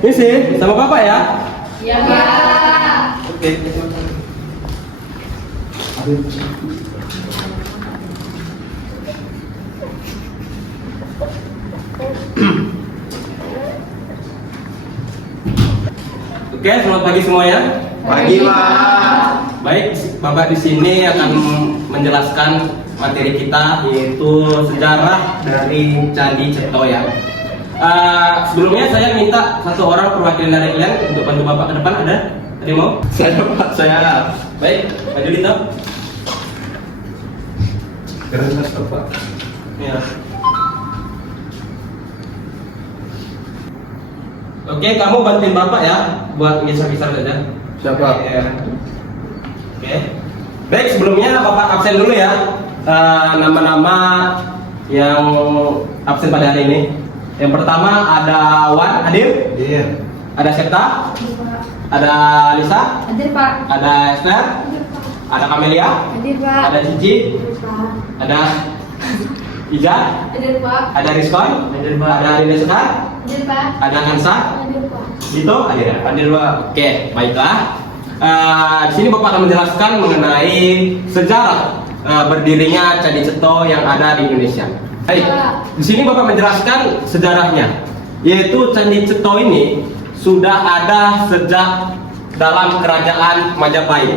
Ini sih sama Bapak ya? Iya, Pak. Oke. Oke, selamat pagi semuanya. Pagi, Pak. Baik, Bapak di sini akan menjelaskan materi kita, yaitu sejarah dari Candi Ceto ya. Sebelumnya saya minta satu orang perwakilan dari kalian untuk bantu Bapak ke depan. Ada yang mau? Saya, Pak. Saya. Baik, Pak Julito. Keren, Pak. Ya. Oke, kamu bantuin Bapak ya buat ngisar-ngisar saja. Siapa? Ya. Oke. Baik, sebelumnya Bapak absen dulu ya. Nama-nama yang absen pada hari ini. Yang pertama ada Wan, hadir? Iya. Ada Septa? Ada Lisa? Hadir, Pak. Ada Esther? Ada Kamelia? Hadir, Pak. Ada Cici? Ada Iza? Hadir, Pak. Ada Rizkon? Hadir, Pak. Ada Dinda Sekar? Hadir, Pak. Ada Kansa? Hadir, Pak. Dito? Hadir ya? Hadir, Pak. Oke, baiklah. Di sini Bapak akan menjelaskan mengenai sejarah berdirinya Candi Ceto yang ada di Indonesia. Baik, di sini Bapak menjelaskan sejarahnya, yaitu Candi Ceto ini sudah ada sejak dalam kerajaan Majapahit.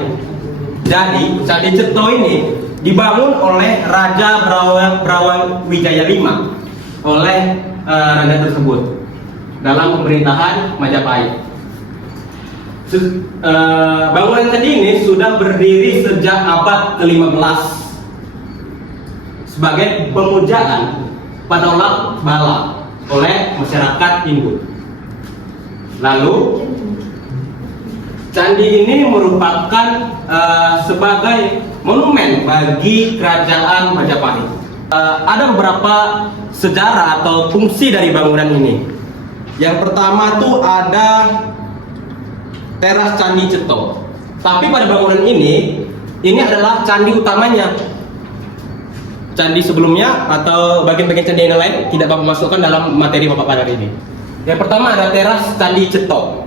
Jadi Candi Ceto ini dibangun oleh Raja Brawijaya V oleh raja tersebut dalam pemerintahan Majapahit. Bangunan candi ini sudah berdiri sejak abad ke-15 sebagai pemujaan penolak bala oleh masyarakat Hindu. Lalu candi ini merupakan sebagai monumen bagi kerajaan Majapahit. Ada beberapa sejarah atau fungsi dari bangunan ini. Yang pertama tuh ada teras Candi Ceto. Tapi pada bangunan ini adalah candi utamanya. Candi sebelumnya atau bagian-bagian candi yang lain tidak Bapak masukkan dalam materi Bapak pada hari ini. Yang pertama ada teras Candi Ceto.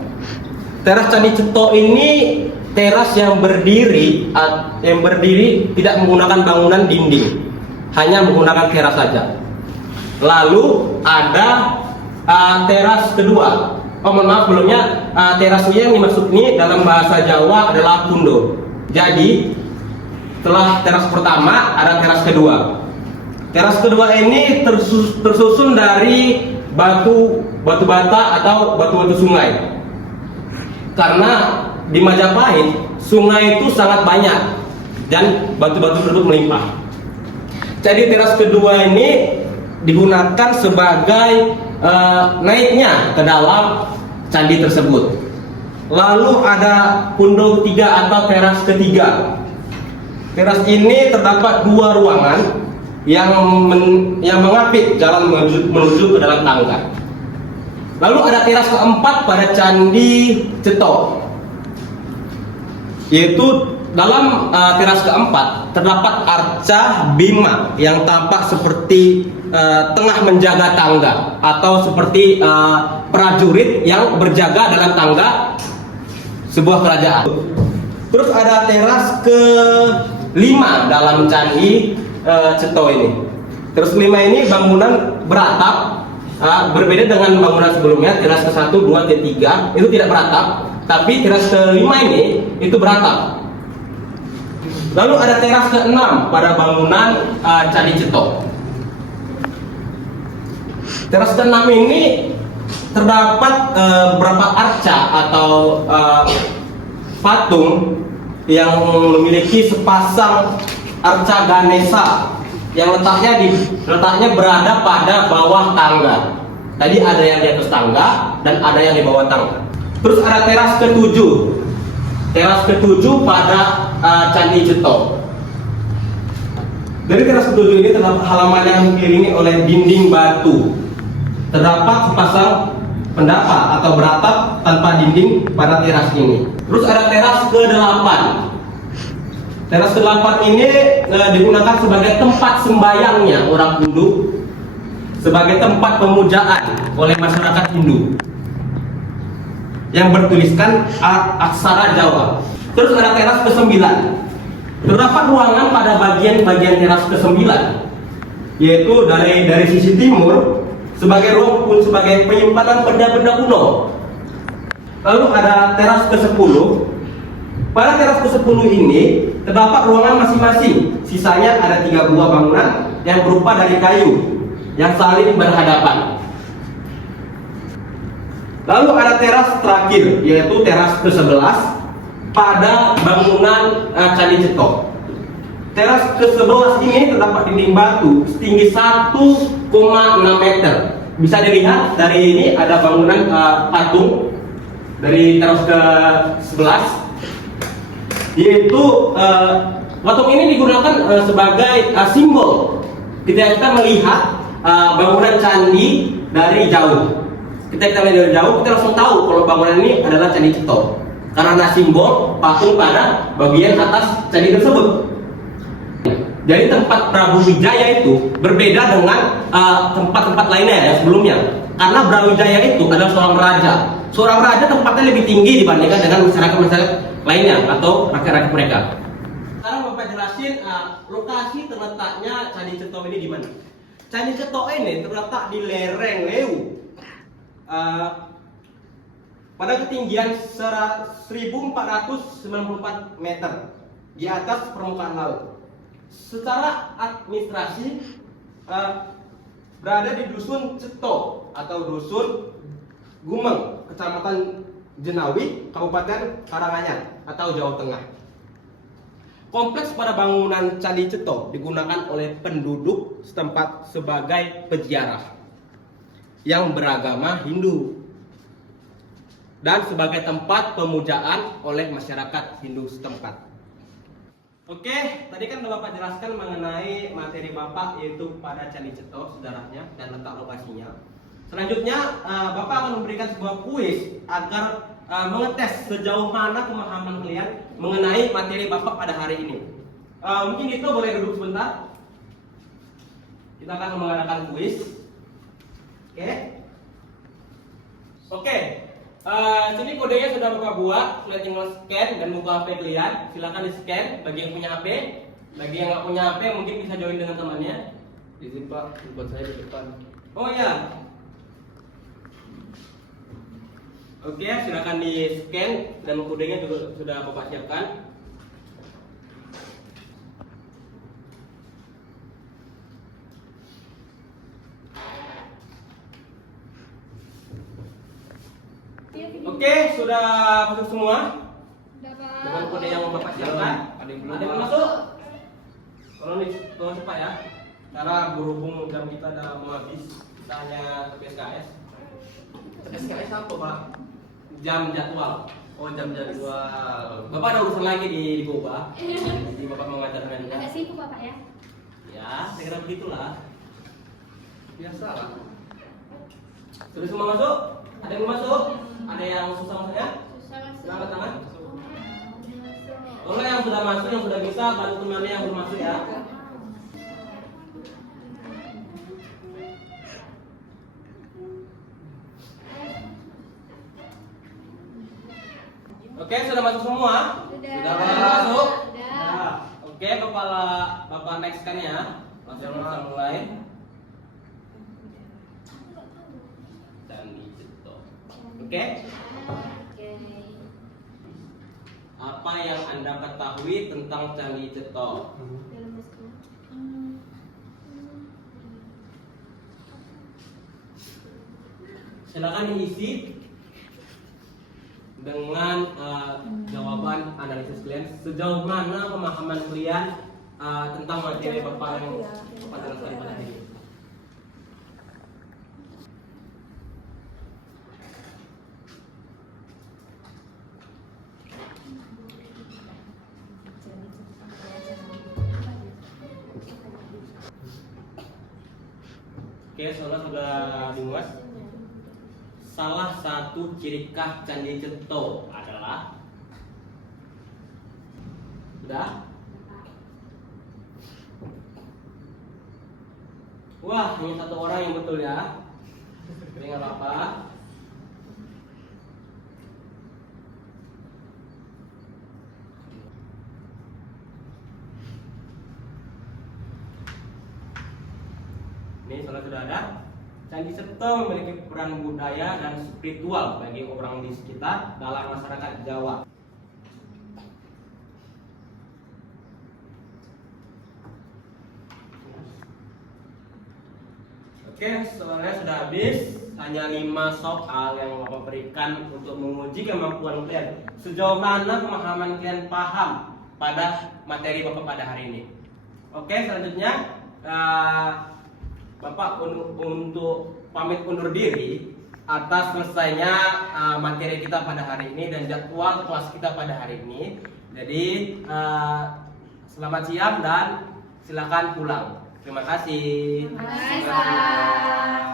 Teras Candi Ceto ini teras yang berdiri tidak menggunakan bangunan dinding, hanya menggunakan teras saja. Lalu ada teras kedua. Mohon maaf sebelumnya, terasnya yang dimaksud ini dalam bahasa Jawa adalah pundo. Jadi setelah teras pertama ada teras kedua. Teras kedua ini tersusun dari batu bata atau batu-batu sungai. Karena di Majapahit sungai itu sangat banyak dan batu-batu tersebut melimpah. Jadi teras kedua ini digunakan sebagai naiknya ke dalam candi tersebut. Lalu ada pundo ketiga atau teras ketiga. Teras ini terdapat dua ruangan yang mengapit jalan menuju ke dalam tangga. Lalu ada teras keempat pada Candi Ceto, yaitu dalam teras keempat terdapat arca Bima yang tampak seperti tengah menjaga tangga atau seperti prajurit yang berjaga dalam tangga sebuah kerajaan. Terus ada teras ke-5 dalam Candi Ceto ini. Teras ke-5 ini bangunan beratap, berbeda dengan bangunan sebelumnya. Teras ke-1, 2, ke-3 itu tidak beratap, tapi teras ke-5 ini itu beratap. Lalu ada teras ke-6 pada bangunan Candi Ceto. Teras ke-6 ini terdapat beberapa arca atau patung yang memiliki sepasang arca Ganesha yang letaknya berada pada bawah tangga. Tadi ada yang di atas tangga dan ada yang di bawah tangga. Terus ada teras ke-7. Teras ke-7 pada Candi Ceto. Dari teras ke-7 ini terdapat halaman yang dikelilingi oleh dinding batu. Terdapat sepasang pendapat atau beratap tanpa dinding pada teras ini. Terus ada teras ke-8. Teras ke-8 ini digunakan sebagai tempat sembayangnya orang Hindu sebagai tempat pemujaan oleh masyarakat Hindu yang bertuliskan aksara Jawa. Terus ada teras ke-9. Terdapat ruangan pada bagian teras ke-9, yaitu dari sisi timur sebagai ruang pun sebagai penyimpanan benda-benda kuno. Lalu ada teras ke-10. Pada teras ke-10 ini terdapat ruangan masing-masing. Sisanya ada 3 buah bangunan yang berupa dari kayu yang saling berhadapan. Lalu ada teras terakhir, yaitu teras ke-11 pada bangunan Candi Ceto. Teras ke-11 ini terdapat dinding batu setinggi 1,6 meter. Bisa dilihat dari ini ada bangunan patung dari teras ke-11, yaitu patung ini digunakan sebagai simbol ketika kita melihat bangunan candi dari jauh. Ketika kita melihat dari jauh, kita langsung tahu kalau bangunan ini adalah Candi Ceto karena ada simbol patung pada bagian atas candi tersebut. Jadi tempat Prabu Wijaya itu berbeda dengan tempat-tempat lainnya ya sebelumnya, karena Brawijaya itu adalah seorang raja. Seorang raja tempatnya lebih tinggi dibandingkan dengan masyarakat-masyarakat lainnya atau rakyat-rakyat mereka. Sekarang Bapak jelasin lokasi terletaknya Candi Ceto ini di mana. Candi Ceto ini terletak di lereng Lewu pada ketinggian 1494 meter di atas permukaan laut. Secara administrasi berada di dusun Ceto atau dusun Gumeng, kecamatan Jenawi, Kabupaten Karanganyar atau Jawa Tengah. Kompleks pada bangunan Candi Ceto digunakan oleh penduduk setempat sebagai peziarah yang beragama Hindu dan sebagai tempat pemujaan oleh masyarakat Hindu setempat. Oke, tadi kan Bapak jelaskan mengenai materi Bapak yaitu pada Candi Ceto, saudaranya, dan letak lokasinya. Selanjutnya, Bapak akan memberikan sebuah kuis agar mengetes sejauh mana pemahaman kalian mengenai materi Bapak pada hari ini. Mungkin itu boleh duduk sebentar. Kita akan mengadakan kuis. Oke. Sini kodenya sudah Bapak buat, kalian tinggal scan dan buka HP kalian. Silakan di scan bagi yang punya HP, bagi yang nggak punya HP mungkin bisa join dengan temannya. Izin Pak, buat saya di depan. Oh ya. Oke, silakan di scan dan kodenya juga sudah Bapak siapkan. Oke, sudah masuk semua dengan kode yang Bapak siapkan. Ada yang belum? Ada yang masuk? Tolong cepat ya. Karena berhubung jam kita udah mau habis, kita hanya ke SKS. SKS apa Pak? Jam jadwal. Oh, jam jadwal. Bapak ada urusan lagi di Goba. Jadi Bapak mengajarkan juga. Agak sibuk Bapak ya. Ya, saya kira begitulah. Biasalah. Sudah semua masuk? Ada yang masuk? Ada yang susah masuknya? Susah masuk. Angkat tangan. Masuk. Tolong yang sudah masuk, yang sudah bisa bantu temannya yang belum masuk ya. Oke, sudah masuk semua? Sudah. Sudah pada masuk? Sudah. Oke, Bapak nextkan ya. Langsung kita mulai. Candi Ceto. Oke. Oke. Apa yang Anda ketahui tentang Candi Ceto? Dalam masuk. Silakan diisi dengan jawaban analisis kalian. Sejauh mana pemahaman kalian tentang materi Bapak yang Bapak jelaskan pada hari ini? Oke, soalnya sudah dimuat. Salah satu ciri khas Candi Ceto adalah sudah. Wah, hanya satu orang yang betul ya. Jadi nggak apa-apa. Ini soalnya sudah ada. Candi Seto memiliki peran budaya dan spiritual bagi orang di sekitar dalam masyarakat Jawa. Oke, soalnya sudah habis. Hanya 5 soal yang Bapak berikan untuk menguji kemampuan kalian. Sejauh mana pemahaman kalian paham pada materi Bapak pada hari ini. Oke, selanjutnya Bapak untuk pamit undur diri atas selesainya materi kita pada hari ini dan jadwal kelas kita pada hari ini. Jadi selamat siang dan silakan pulang. Terima kasih. Terima kasih, Pak.